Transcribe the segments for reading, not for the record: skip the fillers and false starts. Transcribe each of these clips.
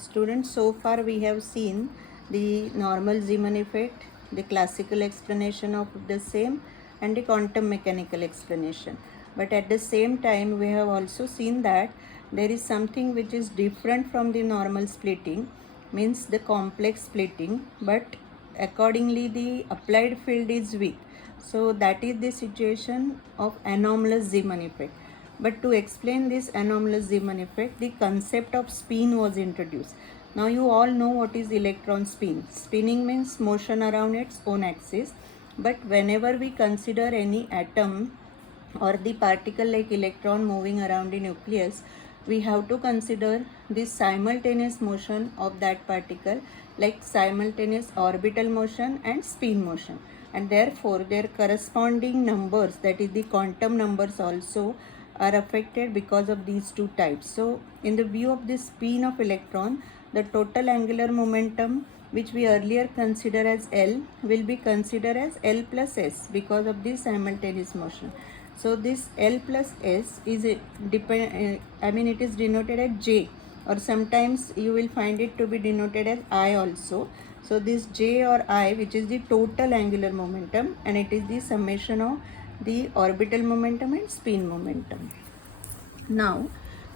Students, so far we have seen the normal Zeeman effect, the classical explanation of the same, and the quantum mechanical explanation. But at the same time, we have also seen that there is something which is different from the normal splitting, means the complex splitting, but accordingly the applied field is weak. So that is the situation of anomalous Zeeman effect. But to explain this anomalous Zeeman effect, the concept of spin was introduced. Now you all know what is electron spin. Spinning means motion around its own axis. But whenever we consider any atom or the particle like electron moving around the nucleus, we have to consider the simultaneous motion of that particle, like simultaneous orbital motion and spin motion, and therefore their corresponding numbers, that is the quantum numbers, also are affected because of these two types. So in the view of the spin of electron, the total angular momentum which we earlier consider as L will be considered as L plus S because of this simultaneous motion. So this L plus S is it is denoted as J, or sometimes you will find it to be denoted as I also. So this J or I, which is the total angular momentum, and it is the summation of the orbital momentum and spin momentum. Now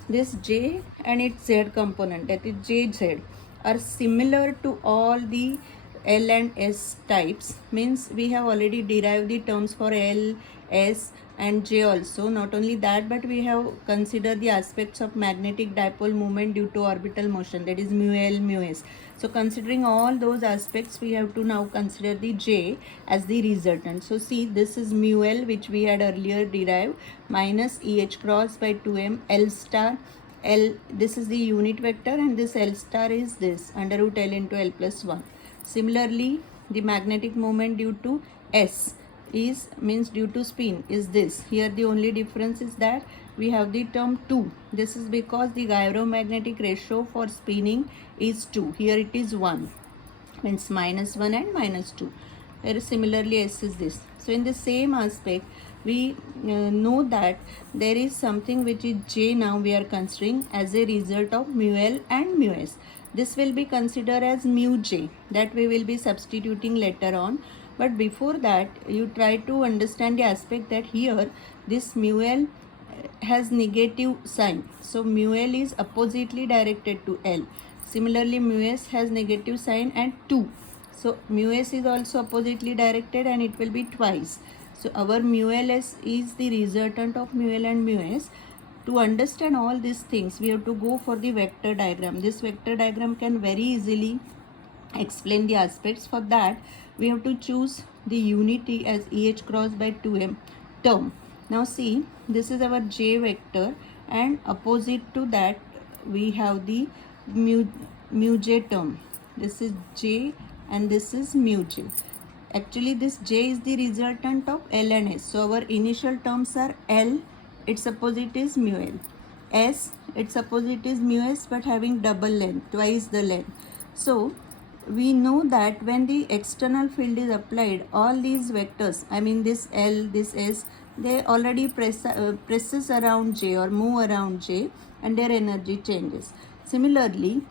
this J and its Z component, that is JZ, are similar to all the L and S types. Means we have already derived the terms for L, S and J also. Not only that, but we have considered the aspects of magnetic dipole moment due to orbital motion, that is mu L, mu S. So considering all those aspects, we have to now consider the J as the resultant. So see, this is mu L, which we had earlier derived, minus EH cross by 2m L star. L, this is the unit vector, and this L star is this under root L into L plus 1. Similarly, the magnetic moment due to S is, means due to spin, is this. Here the only difference is that we have the term 2. This is because the gyromagnetic ratio for spinning is 2. Here it is 1, means minus 1 and minus 2. Here similarly S is this. So in the same aspect, we know that there is something which is J now we are considering as a result of mu L and mu S. This will be considered as mu J, that we will be substituting later on. But before that, you try to understand the aspect that here this mu L has negative sign. So mu L is oppositely directed to L. Similarly, mu S has negative sign and 2. So mu S is also oppositely directed and it will be twice. So our mu Ls is the resultant of mu L and mu S. To understand all these things, we have to go for the vector diagram. This vector diagram can very easily explain the aspects. For that, we have to choose the unity as EH cross by 2m term. Now see, this is our J vector, and opposite to that we have the mu J term. This is J and this is mu J. Actually this J is the resultant of L and S. So our initial terms are L, its opposite is mu L. S, its opposite is mu S, but having double length, twice the length. So we know that when the external field is applied, all these vectors, I mean this L, this S, they already presses around J or move around J, and their energy changes. Similarly,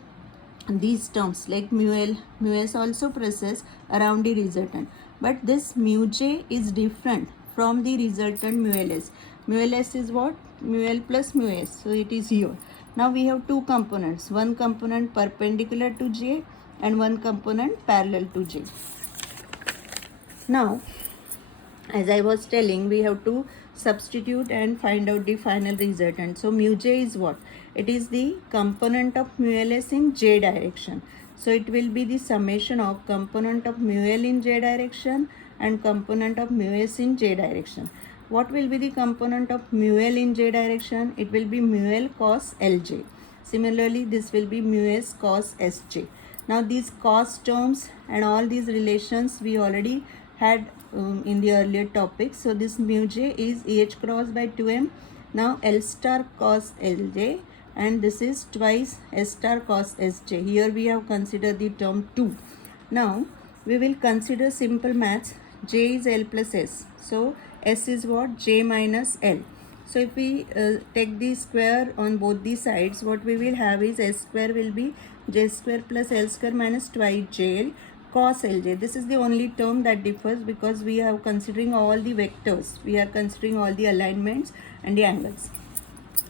these terms like mu L, mu S also presses around the resultant, but this mu J is different from the resultant mu Ls. Mu Ls is what? Mu L plus mu S. So it is here. Now we have two components, one component perpendicular to J and one component parallel to J. Now, as I was telling, we have to substitute and find out the final resultant. So mu J is what? It is the component of mu Ls in J direction. So it will be the summation of component of mu L in J direction and component of mu S in J direction. What will be the component of mu L in J direction? It will be mu L cos Lj. Similarly, this will be mu S cos Sj. Now these cos terms and all these relations we already had in the earlier topic. So this mu J is EH cross by 2m. Now L star cos Lj, and this is twice S star cos Sj. Here we have considered the term 2. Now we will consider simple maths. J is L plus S. So S is what? J minus L. So if we take the square on both the sides, what we will have is s square will be j square plus l square minus twice jl cos lj. This is the only term that differs because we are considering all the vectors. We are considering all the alignments and the angles.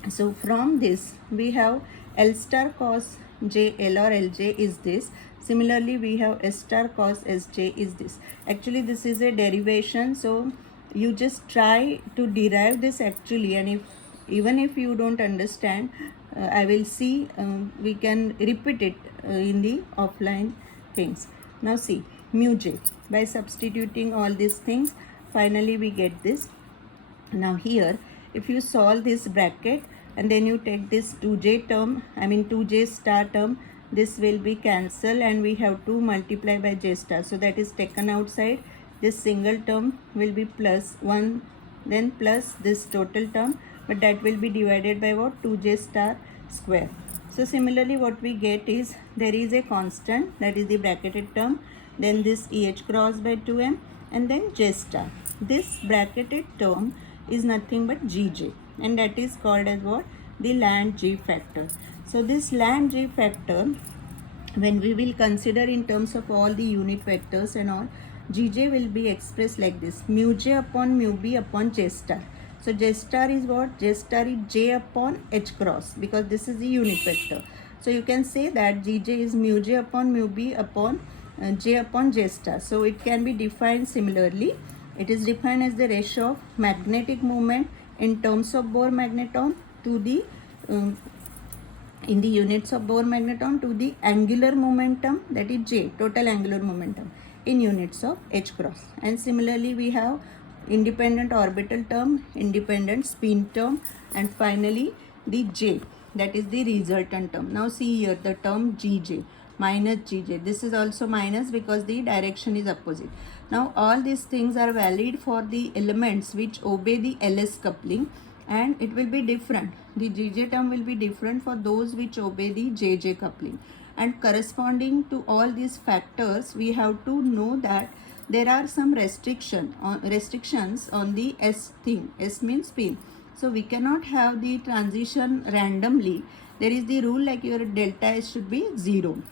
So from this we have L star cos j L or Lj is this. Similarly we have S star cos Sj is this. Actually this is a derivation, so you just try to derive this actually, and if even if you don't understand, I will see we can repeat it in the offline things. Now see mu j, by substituting all these things finally we get this. Now here if you solve this bracket and then you take this 2j term, 2j star term, this will be cancelled and we have to multiply by j star, so that is taken outside. This single term will be plus 1, then plus this total term, but that will be divided by what? 2j star square. So similarly what we get is there is a constant, that is the bracketed term, then this eh cross by 2m, and then j star. This bracketed term is nothing but gj, and that is called as what? The Land G factor. So this Land G factor, when we will consider in terms of all the unit vectors and all, gj will be expressed like this: mu j upon mu b upon j star. So j star is what? J star is j upon h cross, because this is the unit vector. So you can say that gj is mu j upon mu b upon j upon j star. So it can be defined similarly. It is defined as the ratio of magnetic moment in terms of Bohr magneton to the in the units of Bohr magneton to the angular momentum, that is j, total angular momentum, in units of h cross. And similarly we have independent orbital term, independent spin term, and finally the j, that is the resultant term. Now see here the term gj minus gj, this is also minus because the direction is opposite. Now all these things are valid for the elements which obey the LS coupling, and it will be different. The gj term will be different for those which obey the jj coupling. And corresponding to all these factors, we have to know that there are some restrictions on the S thing. S means spin. So we cannot have the transition randomly. There is the rule like your delta S should be 0.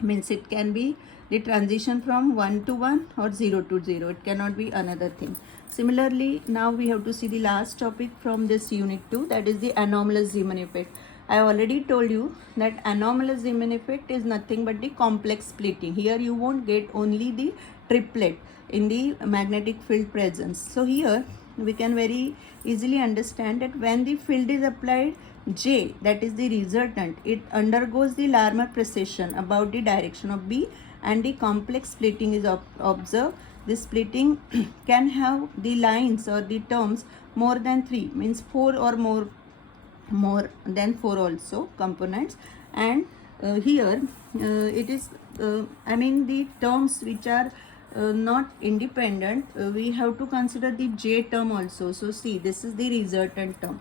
Means it can be the transition from 1 to 1 or 0 to 0. It cannot be another thing. Similarly, now we have to see the last topic from this unit 2, that is the anomalous Zeeman effect. I already told you that anomalous Zeeman effect is nothing but the complex splitting. Here you won't get only the triplet in the magnetic field presence. So here we can very easily understand that when the field is applied, J, that is the resultant, it undergoes the Larmor precession about the direction of B, and the complex splitting is observed. This splitting can have the lines or the terms more than 3, means 4 or more than 4 also components. And here it is the terms which are not independent, we have to consider the j term also. So see, this is the resultant term.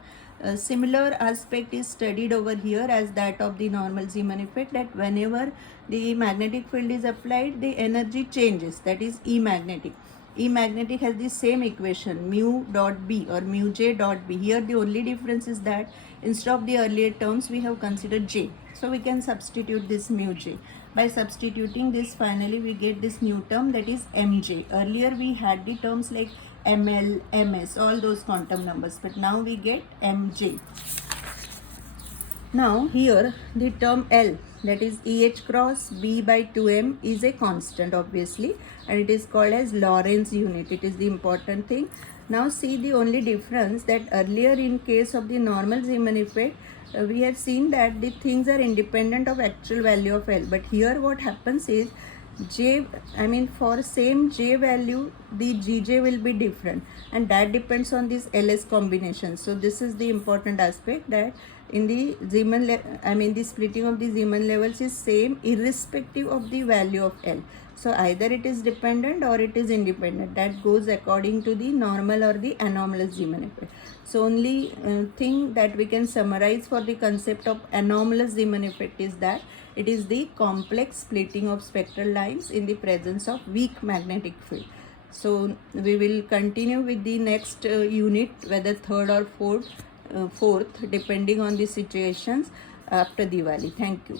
Similar aspect is studied over here as that of the normal Zeeman effect, that whenever the magnetic field is applied, the energy changes, that is E magnetic. E magnetic has the same equation, mu dot B or mu j dot B. Here the only difference is that instead of the earlier terms we have considered j. So we can substitute this mu j. By substituting this, finally we get this new term, that is mj. Earlier we had the terms like ml, ms, all those quantum numbers, but now we get mj. Now here the term L, that is EH cross B by 2m, is a constant obviously, and it is called as Lorentz unit. It is the important thing. Now see the only difference, that earlier in case of the normal Zeeman effect, we have seen that the things are independent of actual value of L, but here what happens is j, for same j value the gj will be different, and that depends on this ls combination. So this is the important aspect, that in the Zeeman the splitting of the Zeeman levels is same irrespective of the value of L. So either it is dependent or it is independent. That goes according to the normal or the anomalous Zeeman effect. So only thing that we can summarize for the concept of anomalous Zeeman effect is that it is the complex splitting of spectral lines in the presence of weak magnetic field. So we will continue with the next unit, whether third or fourth, depending on the situations after Diwali. Thank you.